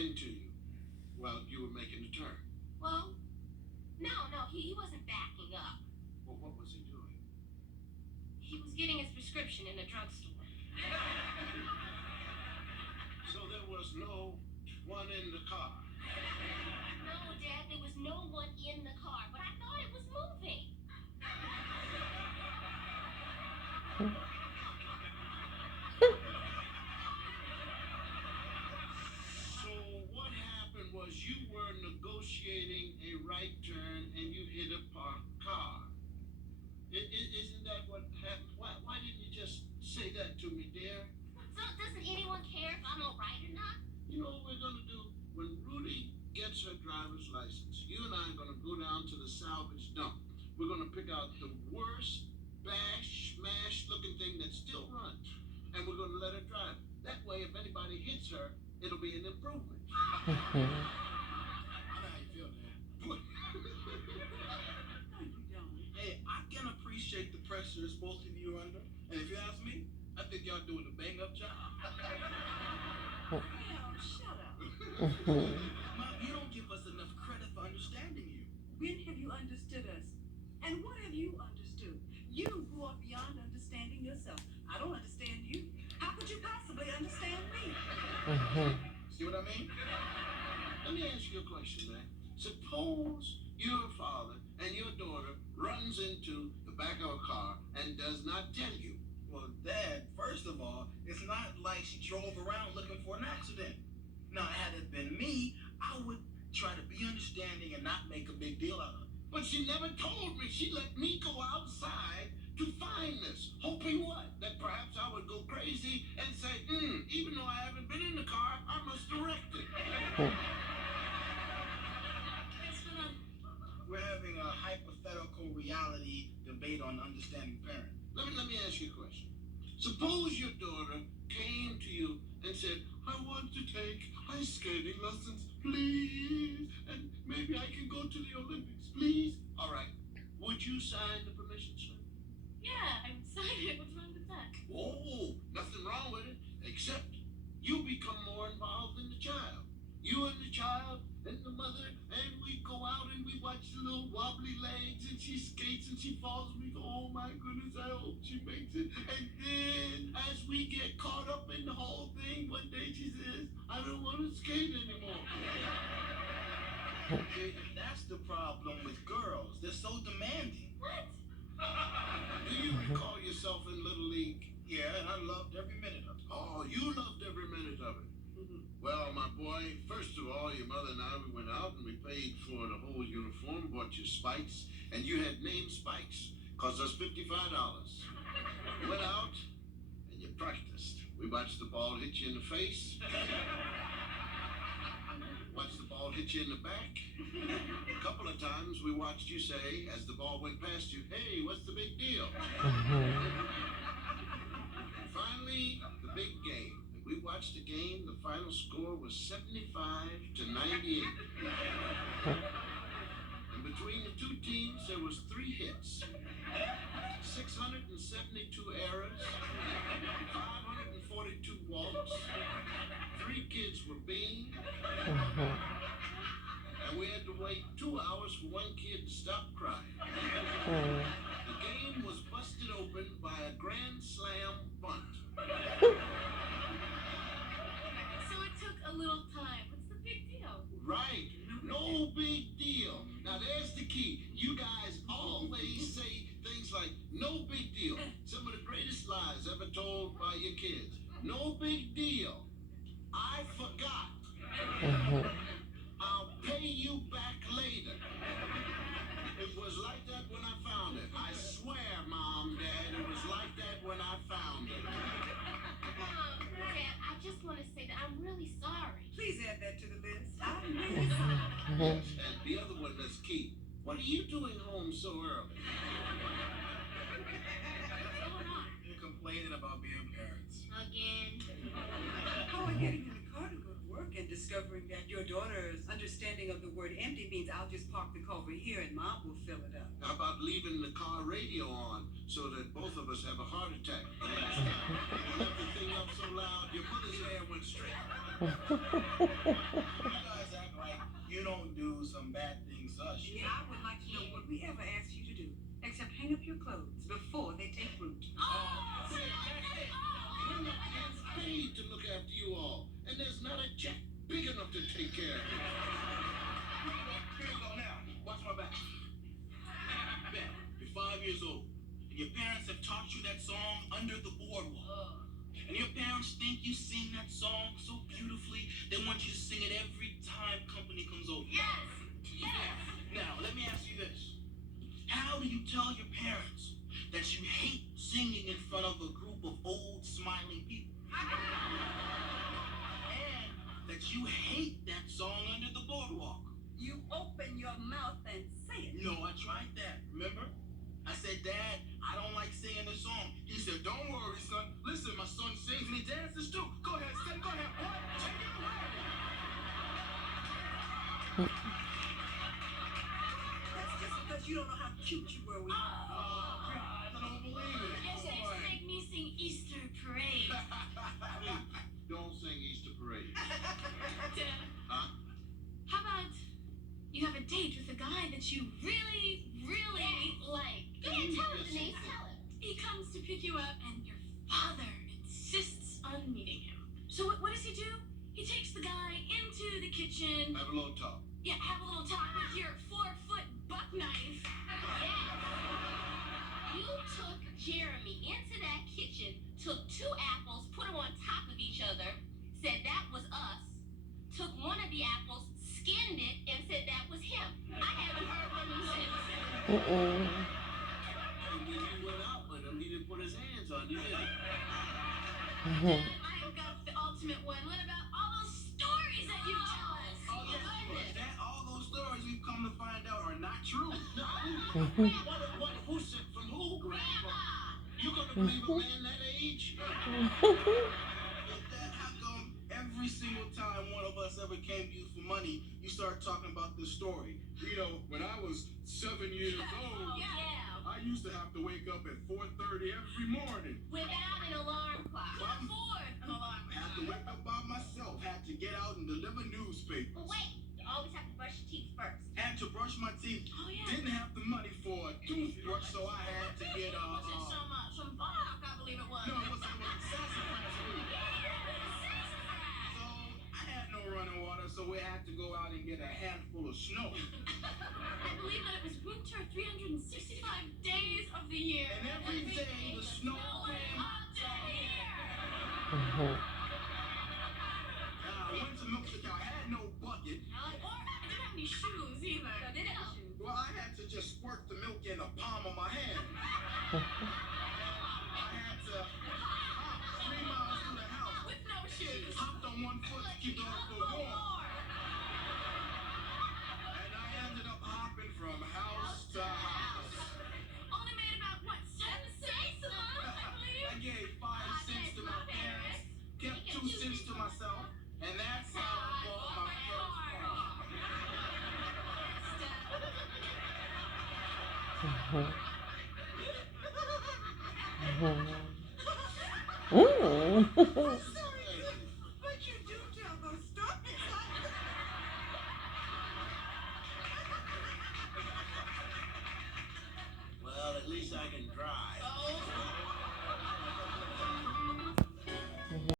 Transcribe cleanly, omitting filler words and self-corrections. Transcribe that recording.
into you while you were making the turn? Well, no, he wasn't backing up. Well, what was he doing? He was getting his prescription in the drugstore. So there was no one in the car. No, Dad, there was no one in the car, but I thought it was moving. So what happened was you were negotiating a right turn and you hit a parked car. Isn't that what happened? Why didn't you just say that to me, dear? So doesn't anyone care if I'm all right or not? You know what we're going to do? When Rudy gets her driver's license, you and I are going to go down to the salvage dump. We're going to pick out the worst, bash, smash looking thing that still runs. And we're going to let her drive. That way, if anybody hits her, it'll be an improvement. I know how you feel, man. No, you don't. Hey, I can appreciate the pressures both of you are under. And if you ask me, I think y'all doing a bang-up job. Hell, shut up. Mom, you don't give us enough credit for understanding you. When have you understood us? And what have you understood? You who are beyond understanding yourself. I don't understand you. How could you possibly understand me? See what I mean? Let me ask you a question, man. Suppose your father and your daughter runs into the back of a car and does not tell you. Well, Dad, first of all, it's not like she drove around looking for an accident. Now, had it been me, I would try to be understanding and not make a big deal out of it. But she never told me. She let me go outside to find this, hoping what? That perhaps I would go crazy and say, even though I haven't been in the car, I must direct it. We're having a hypothetical reality debate on understanding parent. Let me ask you a question. Suppose your daughter came to you and said, I want to take ice skating lessons, please, and maybe I can go to the Olympics, please. All right. Would you sign the permission slip? Yeah, I'm excited. What's wrong with that? Oh, nothing wrong with it, except you become more involved in the child. You and the child and the mother, and we go out and we watch the little wobbly legs, and she skates and she falls, and we go, oh my goodness, I hope she makes it. And then, as we get caught up in the whole thing, one day she says, I don't want to skate anymore. Okay, that's the problem with girls. They're so demanding. What? Do you recall yourself in Little League? Yeah, and I loved every minute of it. Oh, you loved every minute of it. Well, my boy, first of all, your mother and I, we went out and we paid for the whole uniform, bought you spikes, and you had named spikes. Cost us $55. Went out and you practiced. We watched the ball hit you in the face. Watched the ball hit you in the back. A couple of times we watched you say, as the ball went past you, hey, what's the big deal? Finally, the big game. We watched the game. The final score was 75-98. And between the two teams, there was 3 hits, 672 errors, 542 walks. 3 kids were beamed. And we had to wait 2 hours for 1 kid to stop crying. The game was busted open by a grand slam bunt. So it took a little time. What's the big deal? Right. No big deal. Now there's the key. You guys always say things like, no big deal. Some of the greatest lies ever told by your kids. No big deal. I forgot. I'll pay you back later. It was like that when I found it. I swear, Mom, Dad, it was like that when I found it. Dad, I just want to say that I'm really sorry. Please add that to the list. I'm really sorry. And the other one that's key. What are you doing home so early? What's going on? You're complaining about being parents. Again? Oh, and getting in the car to go to work and discovering that your daughter's understanding of the word empty means I'll just park the car over here and Mom will fill it up. How about leaving the car radio on so that both of us have a heart attack? You left the thing up so loud, your mother's hair went straight. You guys act like you don't do some bad things to us. Yeah, I would like to know what we ever asked you to do, except hang up your clothes before they take root. I paid to look after you all, and there's not a jack big enough to take care of you. Here we go now. Watch my back. Ben, you're 5 years old, and your parents have taught you that song Under the Boardwalk. And your parents think you sing that song so beautifully, they want you to sing it every time company comes over. Yes. Yes. Now, let me ask you this. How do you tell your parents that you hate singing in front of a group of old, smiling people? And that you hate that song Under the Boardwalk? You open your mouth and say it. No, I tried that, remember? I said, Dad, I don't like singing the song. He said, don't worry, son. Listen, my son sings and he dances too. Go ahead, son, go ahead, boy. Take it away. That's just because you don't know how cute you were when you I don't believe it. Yes, they used to make me sing Easter Parade. Don't sing Easter Parade. Dad, Huh? how about you have a date with a guy that you really, really like? Go ahead, tell him, Denise, tell him. He comes to pick you up, and your father insists on meeting him. So what does he do? He takes the guy into the kitchen. Have a little talk. Yeah, have a little talk with your 4-foot buck knife. Yes. You took Jeremy into that kitchen, took 2 apples, put them on top of each other, said that was us, took one of the apples, skinned it, and said that was him. I haven't heard from him since. And when you went out with him, he didn't put his hands on you, did he? Dad, I have got the ultimate one. What about all those stories that you tell us? Oh, yes, Goodness. Dad, all those stories we've come to find out are not true. Who said from who? Grandma! You gonna believe a man that age? Dad, how come every single time one of us ever came to you for money, you start talking about this story? You know, when I was 7 years old, Yeah. I used to have to wake up at 4:30 every morning. Without an alarm clock. What? Afford an alarm I had to clock. wake up by myself, had to get out and deliver newspapers. But wait, you always have to brush your teeth first. Had to brush my teeth. Oh, yeah. Didn't have the money for a toothbrush, so I had to get Was it some bark, I believe it was. no, it was sassafras. So I had no running water, so we had to go out and get a handful of snow. I believe that it was winter 365 days of the year. And every day the snow came. All day here. I went to milk the cow. I had no bucket. Or I didn't have any shoes either. I didn't have shoes. Well, I had to just squirt the milk in the palm of my hand. I had to hop 3 miles to the house. With no shoes. Hopped on one foot to keep the other foot warm. And I ended up hopping from house to house. Only made about, what, 7 cents a month, I believe? I gave 5 cents to my parents, kept 2 cents to myself, and that's how I bought my first car. But you do tell those stories. Well, at least I can drive. Oh,